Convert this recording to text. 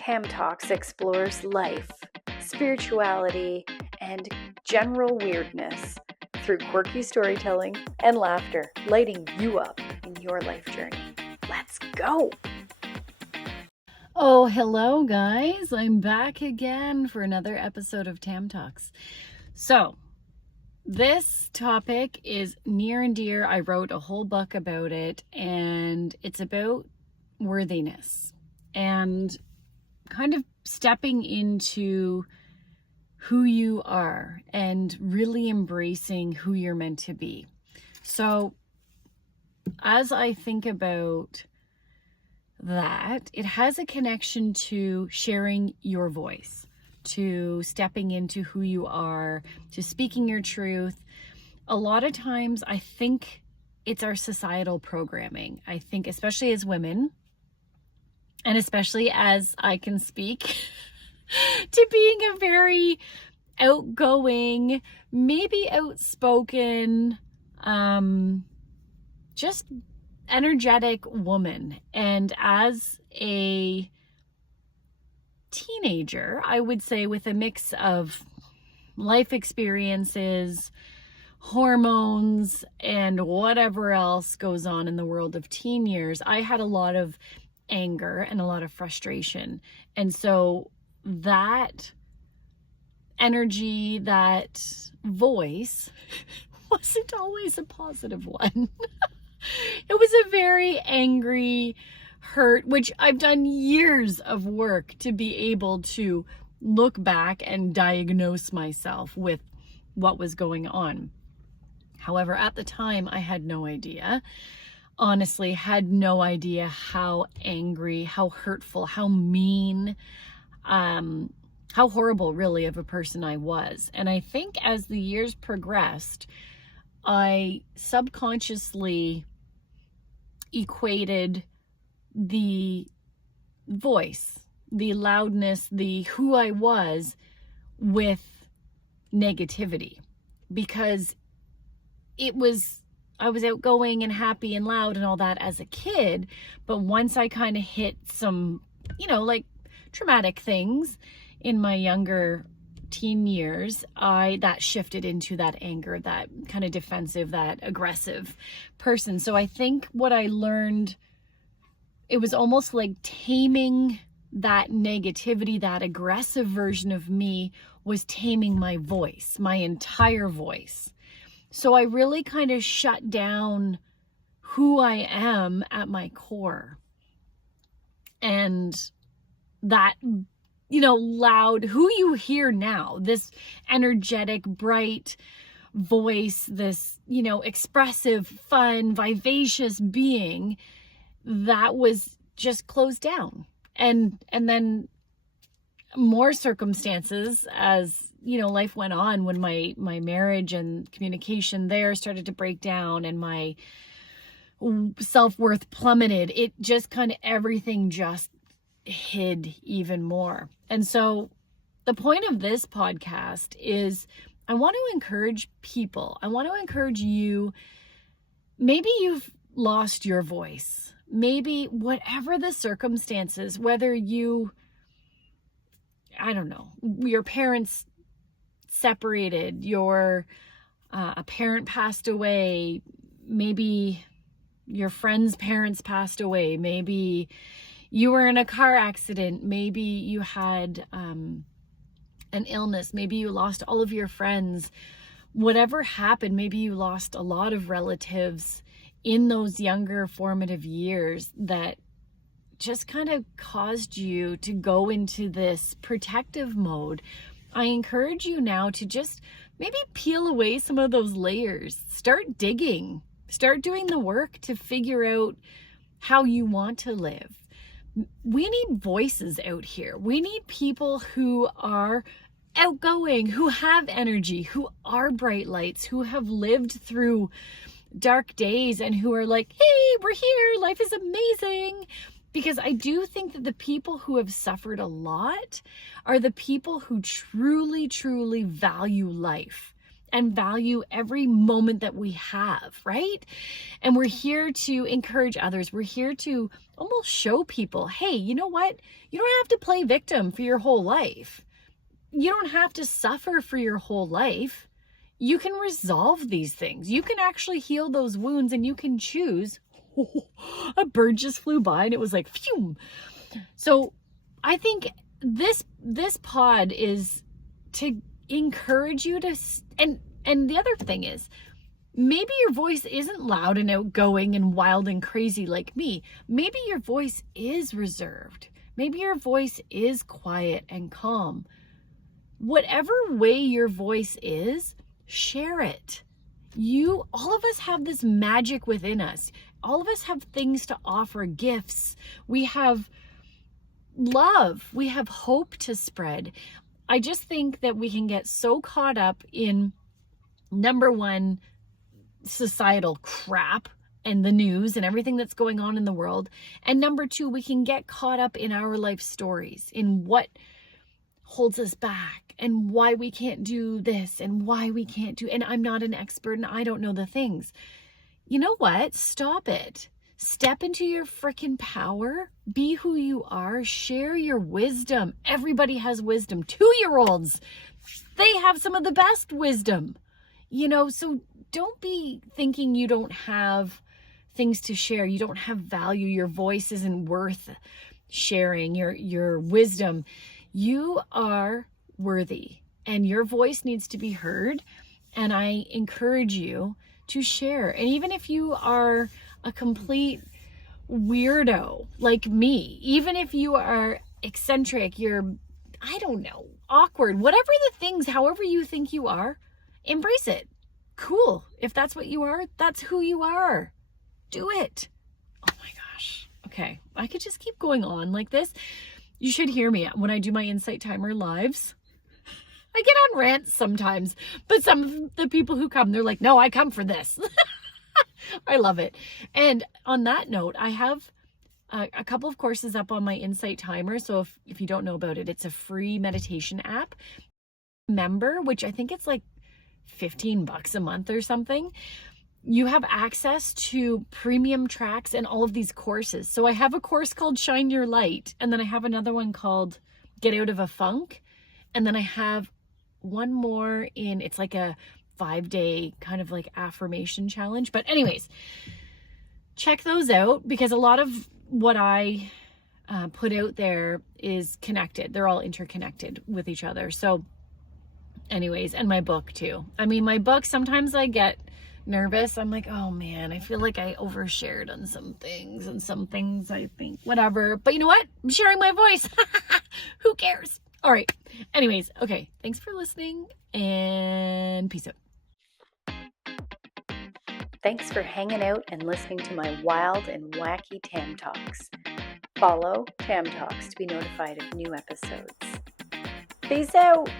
Tam Talks explores life, spirituality, and general weirdness through quirky storytelling and laughter, lighting you up in your life journey. Let's go! Oh, hello guys. I'm back again for another episode of Tam Talks. So, this topic is near and dear. I wrote a whole book about it, and it's about worthiness and kind of stepping into who you are and really embracing who you're meant to be. So, as I think about that, it has a connection to sharing your voice, to stepping into who you are, to speaking your truth. A lot of times I think it's our societal programming. I think especially as women, and especially as I can speak to being a very outgoing, maybe outspoken, just energetic woman. And as a teenager, I would say, with a mix of life experiences, hormones, and whatever else goes on in the world of teen years, I had a lot of anger and a lot of frustration. And so that energy, that voice wasn't always a positive one. It was a very angry, hurt, which I've done years of work to be able to look back and diagnose myself with what was going on. However, at the time, I had no idea. Honestly, had no idea how angry, how hurtful, how mean, how horrible really of a person I was. And I think as the years progressed, I subconsciously equated the voice, the loudness, the who I was with negativity, because I was outgoing and happy and loud and all that as a kid. But once I kind of hit some, like traumatic things in my younger teen years, that shifted into that anger, that kind of defensive, that aggressive person. So I think what I learned, it was almost like taming that negativity, that aggressive version of me was taming my voice, my entire voice. So I really kind of shut down who I am at my core. And that, loud, who you hear now, this energetic, bright voice, this, expressive, fun, vivacious being, that was just closed down. And then more circumstances as, life went on, when my marriage and communication there started to break down and my self-worth plummeted, it just kind of, everything just hid even more. And so the point of this podcast is I want to encourage people. I want to encourage you. Maybe you've lost your voice. Maybe whatever the circumstances, whether your parents separated, a parent passed away, maybe your friend's parents passed away, maybe you were in a car accident, maybe you had an illness, maybe you lost all of your friends, whatever happened, maybe you lost a lot of relatives in those younger formative years that just kind of caused you to go into this protective mode. I encourage you now to just maybe peel away some of those layers. Start digging. Start doing the work to figure out how you want to live. We need voices out here. We need people who are outgoing, who have energy, who are bright lights, who have lived through dark days and who are like, hey, we're here. Life is amazing. Because I do think that the people who have suffered a lot are the people who truly, truly value life and value every moment that we have, right? And we're here to encourage others. We're here to almost show people, hey, you know what? You don't have to play victim for your whole life. You don't have to suffer for your whole life. You can resolve these things. You can actually heal those wounds, and you can choose. A bird just flew by and it was like, phew. So I think this pod is to encourage you to, and the other thing is, maybe your voice isn't loud and outgoing and wild and crazy like me. Maybe your voice is reserved. Maybe your voice is quiet and calm. Whatever way your voice is, share it. All of us have this magic within us. All of us have things to offer, gifts. We have love. We have hope to spread. I just think that we can get so caught up in, number one, societal crap and the news and everything that's going on in the world. And number two, we can get caught up in our life stories, in what holds us back and why we can't do this and why we can't do, and I'm not an expert and I don't know the things. You know what? Stop it. Step into your freaking power. Be who you are. Share your wisdom. Everybody has wisdom. 2-year-olds, they have some of the best wisdom. So don't be thinking you don't have things to share. You don't have value. Your voice isn't worth sharing. Your wisdom. You are worthy, and your voice needs to be heard. And I encourage you to share. And even if you are a complete weirdo like me, even if you are eccentric, you're, I don't know, awkward, whatever the things, however you think you are, embrace it. Cool. If that's what you are, that's who you are. Do it. Oh my gosh. Okay. I could just keep going on like this. You should hear me when I do my Insight Timer lives. I get on rants sometimes, but some of the people who come, they're like, no, I come for this. I love it. And on that note, I have a couple of courses up on my Insight Timer. So if you don't know about it, it's a free meditation app. Member, which I think it's like $15 a month or something. You have access to premium tracks and all of these courses. So I have a course called Shine Your Light, and then I have another one called Get Out of a Funk. And then I have one more it's like a 5-day kind of like affirmation challenge. But anyways, check those out, because a lot of what I put out there is connected. They're all interconnected with each other. So anyways, and my book too. I mean, my book, sometimes I get nervous. I'm like, oh man, I feel like I overshared on some things, and some things I think whatever. But you know what? I'm sharing my voice. Who cares? All right. Anyways, okay. Thanks for listening, and peace out. Thanks for hanging out and listening to my wild and wacky Tam Talks. Follow Tam Talks to be notified of new episodes. Peace out.